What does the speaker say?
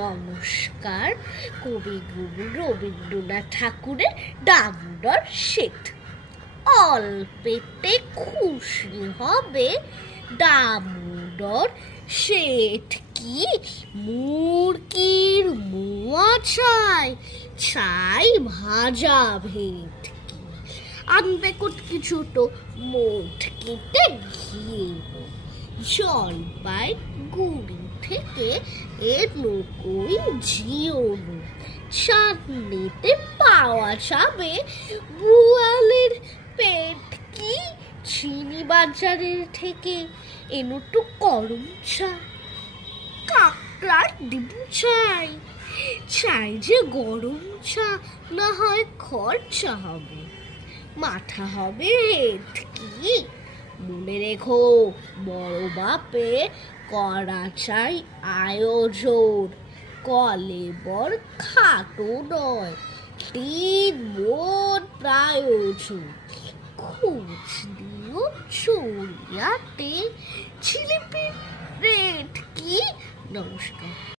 নমস্কার। কবিগুরু রবীন্দ্রনাথ ঠাকুরের দামোদর শেঠ। অল্পেতে খুশি হবে দামোদর শেঠ কি মুরগির মোয়া চাই ভাজা ভেট কি আনবে কিছু তো মোট কেটে ঘিয়ে জলপাইগুড়ি থেকে নৌকোই জিওনো চাটনিতে পাওয়া যাবে বোয়ালের পেট কি চিনি বাজারের থেকে এনুটু গরম চা কাকড়ার ডিম চাই যে গরম চা না হয় খরচা হবে মাথা হবে রেট কি মনে রেখো বড় বাপে করা চাই আয়োজন কলেবর খাটো নয় 3 মোট প্রায়োজন খোঁজ দিও চড়িয়াতে জিলিপির রেট কি। নমস্কার।